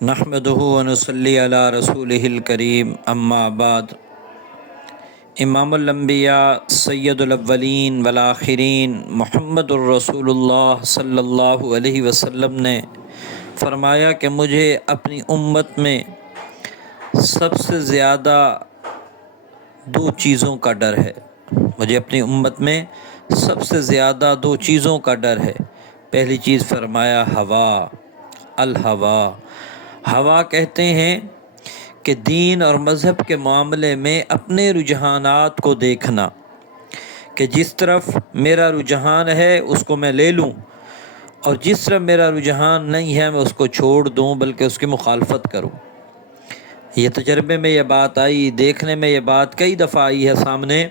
نحمدہ ونصلی علی رسولہ الکریم اما بعد۔ امام الانبیاء سید الاولین والآخرین محمد الرسول اللہ صلی اللہ علیہ وسلم نے فرمایا کہ مجھے اپنی امت میں سب سے زیادہ دو چیزوں کا ڈر ہے۔ مجھے اپنی امت میں سب سے زیادہ دو چیزوں کا ڈر ہے۔ پہلی چیز فرمایا ہوا، الہوا۔ ہوا کہتے ہیں کہ دین اور مذہب کے معاملے میں اپنے رجحانات کو دیکھنا، کہ جس طرف میرا رجحان ہے اس کو میں لے لوں، اور جس طرف میرا رجحان نہیں ہے میں اس کو چھوڑ دوں، بلکہ اس کی مخالفت کروں۔ یہ تجربے میں یہ بات آئی، دیکھنے میں یہ بات کئی دفعہ آئی ہے سامنے،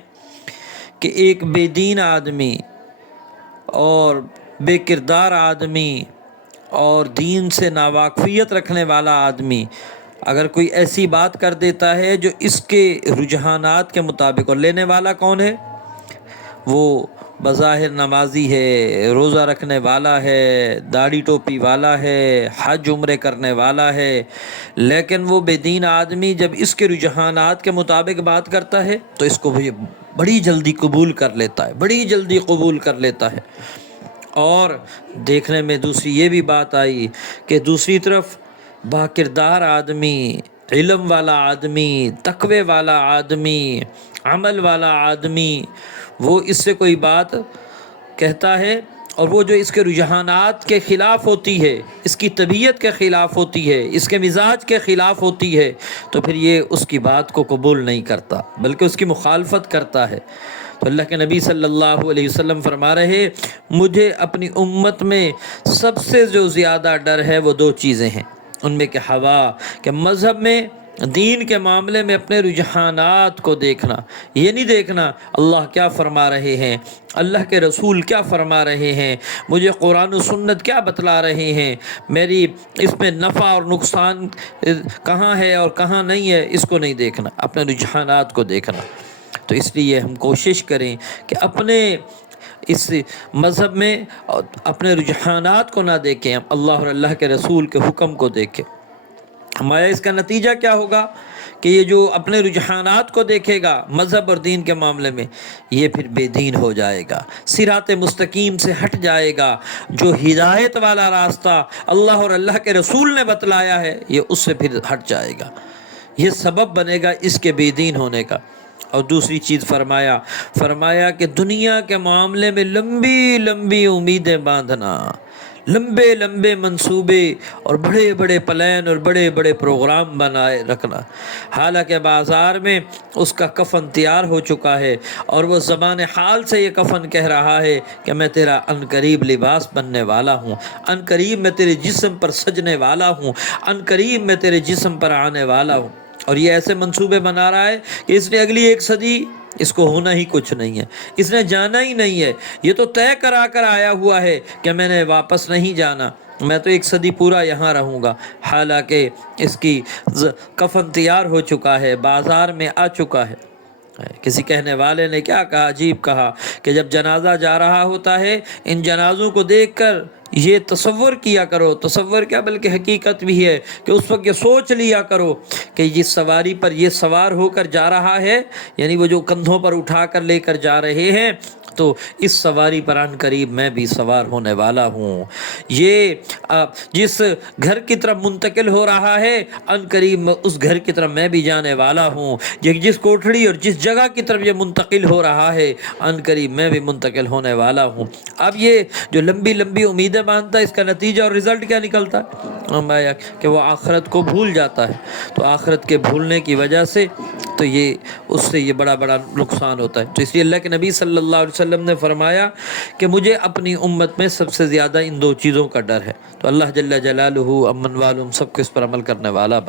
کہ ایک بے دین آدمی اور بے کردار آدمی اور دین سے ناواقفیت رکھنے والا آدمی اگر کوئی ایسی بات کر دیتا ہے جو اس کے رجحانات کے مطابق، اور لینے والا کون ہے؟ وہ بظاہر نمازی ہے، روزہ رکھنے والا ہے، داڑھی ٹوپی والا ہے، حج عمرے کرنے والا ہے، لیکن وہ بے دین آدمی جب اس کے رجحانات کے مطابق بات کرتا ہے تو اس کو بڑی جلدی قبول کر لیتا ہے، بڑی جلدی قبول کر لیتا ہے۔ اور دیکھنے میں دوسری یہ بھی بات آئی کہ دوسری طرف با کردار آدمی، علم والا آدمی، تقوی والا آدمی، عمل والا آدمی، وہ اس سے کوئی بات کہتا ہے اور وہ جو اس کے رجحانات کے خلاف ہوتی ہے، اس کی طبیعت کے خلاف ہوتی ہے، اس کے مزاج کے خلاف ہوتی ہے، تو پھر یہ اس کی بات کو قبول نہیں کرتا بلکہ اس کی مخالفت کرتا ہے۔ تو اللہ کے نبی صلی اللہ علیہ وسلم فرما رہے، مجھے اپنی امت میں سب سے جو زیادہ ڈر ہے وہ دو چیزیں ہیں، ان میں کہ ہوا، کہ مذہب میں دین کے معاملے میں اپنے رجحانات کو دیکھنا، یہ نہیں دیکھنا اللہ کیا فرما رہے ہیں، اللہ کے رسول کیا فرما رہے ہیں، مجھے قرآن و سنت کیا بتلا رہے ہیں، میری اس میں نفع اور نقصان کہاں ہے اور کہاں نہیں ہے، اس کو نہیں دیکھنا، اپنے رجحانات کو دیکھنا۔ تو اس لیے ہم کوشش کریں کہ اپنے اس مذہب میں اپنے رجحانات کو نہ دیکھیں، ہم اللہ اور اللہ کے رسول کے حکم کو دیکھیں۔ ہمارا اس کا نتیجہ کیا ہوگا کہ یہ جو اپنے رجحانات کو دیکھے گا مذہب اور دین کے معاملے میں، یہ پھر بے دین ہو جائے گا، صراط مستقیم سے ہٹ جائے گا، جو ہدایت والا راستہ اللہ اور اللہ کے رسول نے بتلایا ہے یہ اس سے پھر ہٹ جائے گا، یہ سبب بنے گا اس کے بے دین ہونے کا۔ اور دوسری چیز فرمایا کہ دنیا کے معاملے میں لمبی لمبی امیدیں باندھنا، لمبے لمبے منصوبے اور بڑے بڑے پلان اور بڑے بڑے پروگرام بنائے رکھنا، حالانکہ بازار میں اس کا کفن تیار ہو چکا ہے اور وہ زبان حال سے یہ کفن کہہ رہا ہے کہ میں تیرا عنقریب لباس بننے والا ہوں، عنقریب میں تیرے جسم پر سجنے والا ہوں، عنقریب میں تیرے جسم پر آنے والا ہوں، اور یہ ایسے منصوبے بنا رہا ہے کہ اس نے اگلی 1 صدی اس کو ہونا ہی کچھ نہیں ہے، اس نے جانا ہی نہیں ہے، یہ تو طے کرا کر آیا ہوا ہے کہ میں نے واپس نہیں جانا، میں تو 1 صدی پورا یہاں رہوں گا، حالانکہ اس کی کفن تیار ہو چکا ہے، بازار میں آ چکا ہے۔ کسی کہنے والے نے کیا کہا، عجیب کہا کہ جب جنازہ جا رہا ہوتا ہے ان جنازوں کو دیکھ کر یہ تصور کیا کرو، تصور کیا بلکہ حقیقت بھی ہے کہ اس وقت یہ سوچ لیا کرو کہ جس سواری پر یہ سوار ہو کر جا رہا ہے، یعنی وہ جو کندھوں پر اٹھا کر لے کر جا رہے ہیں، تو اس سواری پر عن قریب میں بھی سوار ہونے والا ہوں، یہ جس گھر کی طرف منتقل ہو رہا ہے عن قریب میں اس گھر کی طرف میں بھی جانے والا ہوں، جس کوٹھڑی اور جس جگہ کی طرف یہ منتقل ہو رہا ہے عن قریب میں بھی منتقل ہونے والا ہوں۔ اب یہ جو لمبی لمبی امیدیں باندھتا ہے اس کا نتیجہ اور رزلٹ کیا نکلتا ہے کہ وہ آخرت کو بھول جاتا ہے، تو آخرت کے بھولنے کی وجہ سے تو اس سے یہ بڑا بڑا نقصان ہوتا ہے۔ تو اس لیے اللہ کے نبی صلی اللہ علیہ وسلم نے فرمایا کہ مجھے اپنی امت میں سب سے زیادہ ان دو چیزوں کا ڈر ہے۔ تو اللہ جل جلالہ امن والوں سب کو اس پر عمل کرنے والا